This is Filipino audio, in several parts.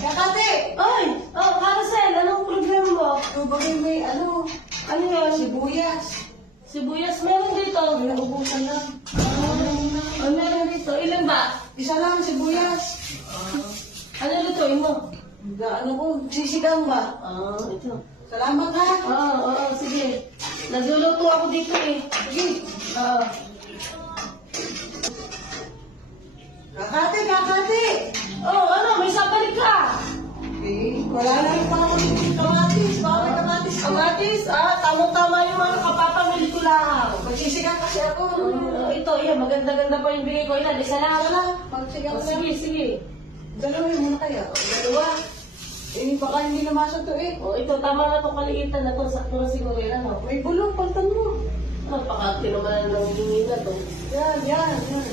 Kakate! Ay! Oh, Carosel, anong problema mo? Tubagay may ano, Ano yun? sibuyas. Sibuyas meron dito. Naubusan lang. Oh, meron dito. Ilan ba? Isa lang, sibuyas. Ano lutuin mo? Ga, ano ko, sisigang ba? Ah, ito. Salamat ha. Oo, oo, sige. Nagluluto ako dito eh. Sige. Oo. Kakate, kakate! Wala na rin pa ako ng kamatis. May kamatis ka. Kamatis, ah, tamang-tama yung mga kapapamili ko lang. Magsisigang kasi ako. Oh, ito, yan, maganda-ganda pa yung bigay ko. Ilan, isa lang. Wala, magsigang Oh, na. sige, sige. Dalawa yun muna kaya. O, Dalawa. Eh, baka hindi namasa to eh. Oh, ito, tama na itong kaliitan na to. Sakto na siguro yan, ano? May bulong, paltan mo. Napakati naman ang nangingi na to. Yan, yan, yan.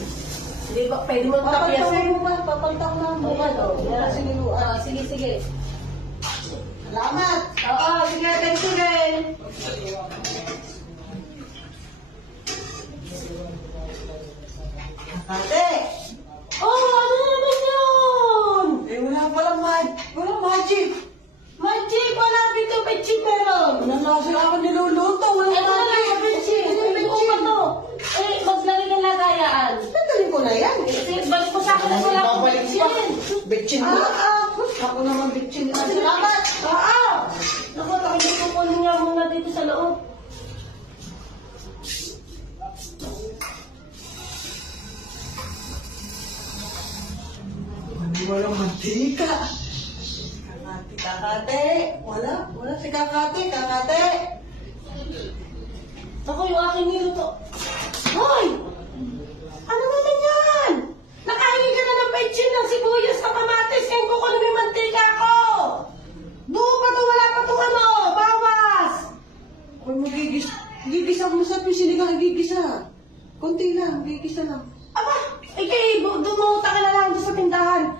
Hindi ba, pwede mo tapyasin? Papaltan mo ba? Papaltan mo lang. Ano? Sige, Ah, sige, sige. Salamat. Oo, sige, thank you rin. Ate! Oh, ano naman yun? Eh, wala palang mag... Wala magic. Magic, wala dito, magic meron. Nanasa ako niluluto. Wala na lang, magic. magic. Hindi ko pa to. Eh, maglagay ng lagayaan. Tanggalin ko na yan. Eh, balik ko sa akin na wala akong yan. Bitchin mo. Ah, ah. Ako naman bitchin na. Salamat. Oo. Naku, hindi ko kunin nga muna dito sa loob. Hindi walang mantika. Kakate, kakate. Wala, wala si kakate, kakate. Ako, yung aking niluto. Hoy! Ano naman yan? Nakahingi ka na ng petsin ng sibuyas na kamatis. Ngayon ko ko na may mantika ko. Buo pa to, wala pa to ano. Bawas. Huwag mo gigis. Gigisa mo sa sinigang gigisa. Konti lang, gigisa lang. Aba, ikay, dumuta ka na lang sa tindahan.